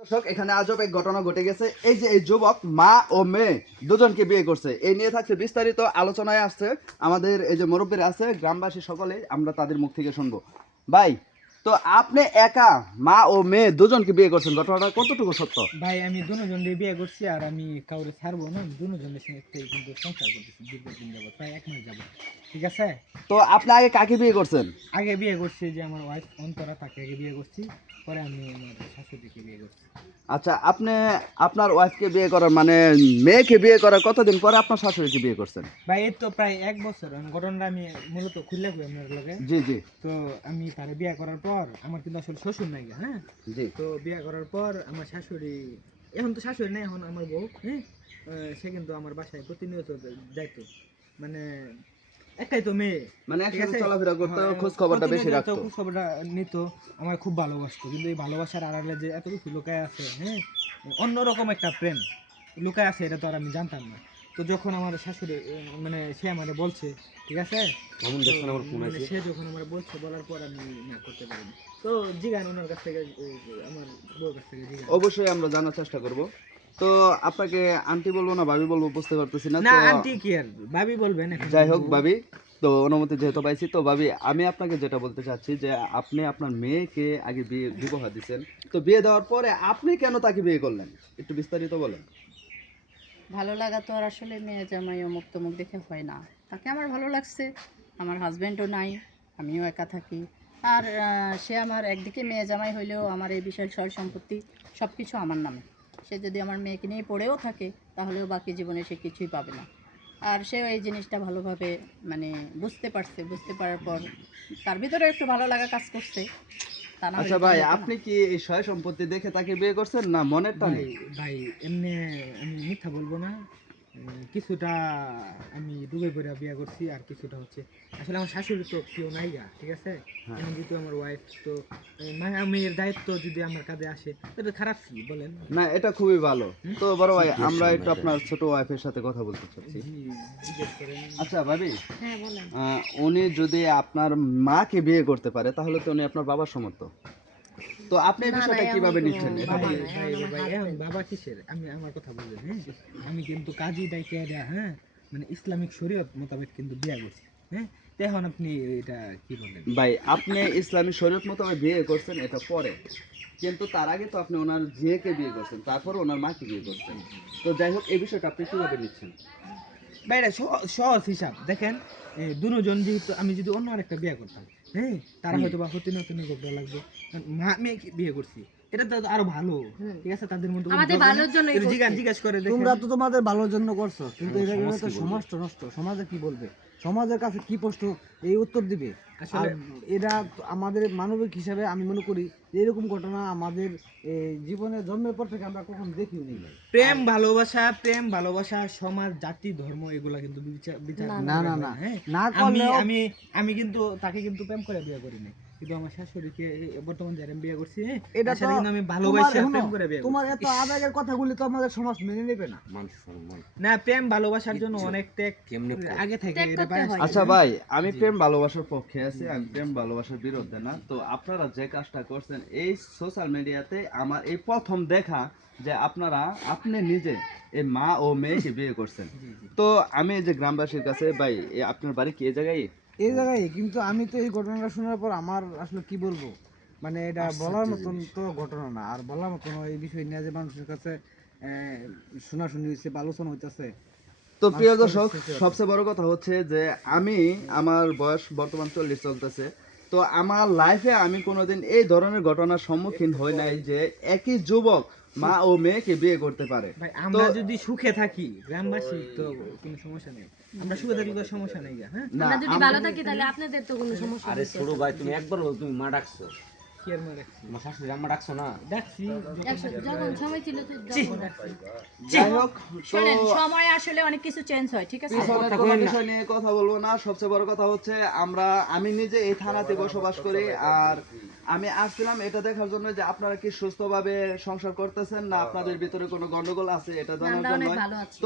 দর্শক এখানে আজব এক ঘটনা ঘটে গেছে। এই যে এই যুবক মা ও মেয়ে দুজনকে বিয়ে করছে, এই নিয়ে থাকছে বিস্তারিত আলোচনায় আসছে। আমাদের এই যে মুরব্বীরা আছে গ্রামবাসী সকলে, আমরা তাদের মুখ থেকে শুনবো। ভাই, তো আপনি একা মা ও মেয়ে দুজনকে বিয়ে করছেন, ঘটনাটা কতটুকু সত্য? ভাই আমি দুজনের বিয়ে করছি আর আমি কাউরে ছাড়বো না, আমি দুজনের সঙ্গে কিন্তু সংসার করতেছি দীর্ঘদিন যাবত, প্রায় 1 মাস যাবত। ঠিক আছে। তো আপনি আগে কাকে বিয়ে করছেন? আগে বিয়ে করছি যে আমার ওয়াইফ অন্তরা, তাকে আগে বিয়ে করছি, পরে আমি আমার শাশুড়িকে বিয়ে করছি। আচ্ছা, আপনি আপনার ওয়াইফকে বিয়ে করার মানে মেয়েকে বিয়ে করার কতদিন পরে আপনার শাশুড়িকে বিয়ে করছেন? ভাই এই তো প্রায় 1 বছর। ঘটনাটা আমি মূলত খুললে কই আপনার লগে। জি জি। তো আমি তারে বিয়ে করার পর আমার কিন্তু আসলে শ্বশুর নাই গা, হ্যাঁ। জি। তো বিয়ে করার পর আমার শাশুড়ি, এখন তো শাশুড়ি নাই, এখন আমার বউ, হ্যাঁ। সে কিন্তু আমার বাসায় প্রতিনিয়ত যাইতো, মানে একটাই তো মেয়ে, মানে ঠিক একসাথে আছে? চলাফেরা করতে, হ্যাঁ, খোঁজ খবরটা বেশি প্রতিনিয়ত রাখতো। খোঁজ খবরটা নিত, আমার খুব ভালোবাসতো। কিন্তু এই ভালোবাসার আড়ালে যে এত কিছু লুকায় আছে, হ্যাঁ, অন্যরকম একটা প্রেম লুকায় আছে, এটা তো আর আমি জানতাম না। তো যখন আমার শাশুড়ি মানে সে আমারে বলছে, ঠিক আছে, মানে সে যখন আমার বলছে, বলার পর আমি না করতে পারিনি। তো জিগান ওনার কাছ থেকে, আমার বউর কাছ থেকে জিগান। অবশ্যই আমরা জানার চেষ্টা করব। তো আপনাকে আন্টি বলবো না ভাবি বলবো বুঝতে পারতেছি না না তো। আন্টি কি আর ভাবি বলবেন এখন। যাই হোক ভাবি, তো অনুমতি যেহেতু পাইছি, তো ভাবি আমি আপনাকে যেটা বলতে চাচ্ছি যে আপনি আপনার মেয়েকে আগে বিয়ে বিবাহ দিচ্ছেন, তো বিয়ে দেওয়ার পরে আপনি কেন তাকে বিয়ে করলেন, একটু বিস্তারিত বলেন। ভালো লাগা তো আর আসলে মেয়ে জামাই অমুক তমুক দেখে হয় না। তাকে আমার ভালো লাগছে, আমার হাজব্যান্ডও নাই, আমিও একা থাকি। আর সে আমার একদিকে মেয়ে জামাই হইলেও আমার এই বিশাল সয় সম্পত্তি সব কিছু আমার নামে। সে যদি আমার মেয়েকে নিয়ে পড়েও থাকে তাহলেও বাকি জীবনে সে কিছুই পাবে না। আর সেও এই জিনিসটা ভালোভাবে মানে বুঝতে পারছে, বুঝতে পারার পর তার ভিতরে একটু ভালো লাগা কাজ করছে। তা না আচ্ছা হলে তো ভাই, হতো না। আপনি কি এই সয় সম্পত্তি দেখে তাকে বিয়ে করছেন না মনের টানে? ভাই ভাই এমনি আমি মিথ্যা বলবো না, কিছুটা আমি ডুবে পড়ে বিয়ে করছি, আর কিছুটা হচ্ছে আসলে আমার শাশুড়ি তো কেউ নাই গা, ঠিক আছে। হ্যাঁ। এখন যেহেতু আমার ওয়াইফ, তো মানে মেয়ের দায়িত্ব যদি আমার কাঁধে আসে, তাহলে খারাপ কি বলেন? না, এটা খুবই ভালো। হুম? তো বড় ভাই, আমরা একটু আপনার ছোট ওয়াইফের সাথে কথা বলতে চাচ্ছি। জি, জিজ্ঞেস করেন। আচ্ছা ভাবি, হ্যাঁ বলেন। উনি যদি আপনার মাকে বিয়ে করতে পারে তাহলে তো উনি আপনার বাবার সমর্থ। তো আপনি এই না না, বিষয়টা এমন কিভাবে কোনো নিচ্ছেন এটা ভাই বাবা বলেন। না, ভাই এমন আমার ভাই এখন হাজবেন্ড। বাবা কিসের, আমি আমার কথা বলবেন, হ্যাঁ। আমি কিন্তু কাজী দায়িত্ব দেয়া, হ্যাঁ, মানে ইসলামিক শরীয়ত মোতাবেক কিন্তু বিয়ে করছি, হ্যাঁ। তো এখন আপনি এটা কি বলেন? ভাই, আপনি ইসলামী শরীয়ত মতো বিয়ে করছেন এটা পরে, কিন্তু তার আগে তো আপনি ওনার ঝিয়েকে বিয়ে করছেন, তারপর ওনার মাকে বিয়ে করছেন। তো যাই হোক, এই বিষয়টা আপনি কিভাবে নিচ্ছেন? বাইরে সহজ হিসাব দেখেন, দুজন যেহেতু, আমি যদি অন্য আরেকটা বিয়ে করতাম, হ্যাঁ, তারা হুম। হয়তো বা প্রতিনিয়ত ঝগড়া লাগবে। মা মেয়েকে বিয়ে করছি, এটা তো আরো ভালো, ঠিক আছে, তাদের মধ্যে আমাদের ভালোর জন্যই করছে। জিজ্ঞাসা করে দেখেন। তোমরা তো তোমাদের ভালোর জন্য করছো, কিন্তু এটা করলে তো সমাজ তো নষ্ট। সমাজে কি বলবে? সমাজের কাছে কি প্রশ্ন এই উত্তর দিবে? আসলে আর এরা আমাদের মানবিক হিসাবে আমি মনে করি যে এরকম ঘটনা আমাদের জীবনে জন্মের পর থেকে আমরা কখনো দেখিও নি। প্রেম ভালোবাসা সমাজ জাতি ধর্ম এগুলা কিন্তু বিচার বিচার না, না, করে না, হয় না। হ্যাঁ। না আমি করলেও আমি আমি কিন্তু তাকে কিন্তু প্রেম করে বিয়ে করি নাই, কিন্তু আমার শাশুড়িকে বর্তমান যারা আমি বিয়ে করছি, হ্যাঁ, এটা তার তো সাথে কিন্তু আমি তোমার ভালোবাসা এখনো প্রেম করে বিয়ে তোমার করছি। এত আবেগের কথাগুলি তো আমাদের সমাজ মেনে নেবে না। না, প্রেম ভালোবাসার জন্য অনেক ত্যাগ আগে থেকে ত্যাগ এটা করতে পায়। হয়। আচ্ছা ভাই, আমি প্রেম ভালোবাসার পক্ষে আছি, আমি প্রেম ভালোবাসার বিরুদ্ধে না। তো আপনারা যে কাজটা করছেন এই সোশ্যাল মিডিয়াতে, আমার এই প্রথম দেখা যে আপনি নিজে এই মা ও মেয়েকে বিয়ে করছেন। তো আমি এই যে গ্রামবাসীর কাছে, ভাই আপনার বাড়ি কি এই জায়গায়? এই জায়গায় কিন্তু আমি তো এই ঘটনাটা শোনার পর আমার আসলে কি বলবো, মানে এটা বলার মতন তো ঘটনা না, আর বলার মতন এই বিষয় নিয়ে যে মানুষের কাছে শোনাশুনি হয়েছে বা আলোচনা হইতেছে। তো প্রিয় দর্শক, সবচেয়ে বড় কথা হচ্ছে যে আমার বয়স বর্তমান 40 চলতেছে। তো আমার লাইফে আমি কোনোদিন এই ধরনের ঘটনার সম্মুখীন হই নাই যে একই যুবক মা ও মেয়েকে বিয়ে করতে পারে। ভাই তো আমরা যদি সুখে থাকি গ্রামবাসী, তো কোনো সমস্যা নেই, আমরা সুখে থাকি, তো সমস্যা নেই গা, হ্যাঁ। না, আমরা যদি ভালো থাকি তাহলে আপনাদের তো কোনো সমস্যা আরে নেই। ছোট ভাই, তুমি একবার হলো তুমি মা ডাকছো, কি আর মনে রাখছি, তোমার শাশুড়ি আম্মা ডাকছো না? দেখছি যখন সময় ছিল তো যখন দেখছি। যাই হোক, তো শোনেন, সময় আসলে অনেক কিছু চেঞ্জ হয়, ঠিক আছে। পিছনের কোনো বিষয় নিয়ে কথা বলবো না। সবচেয়ে বড় কথা হচ্ছে আমি নিজে এই থানাতে বসবাস করি, আর আমি আসছিলাম এটা দেখার জন্য যে আপনারা কি সুস্থভাবে সংসার করতেছেন না আপনাদের ভিতরে কোনো গন্ডগোল আছে এটা না, জানার আমরা অনেক জন্য। ভালো আছি।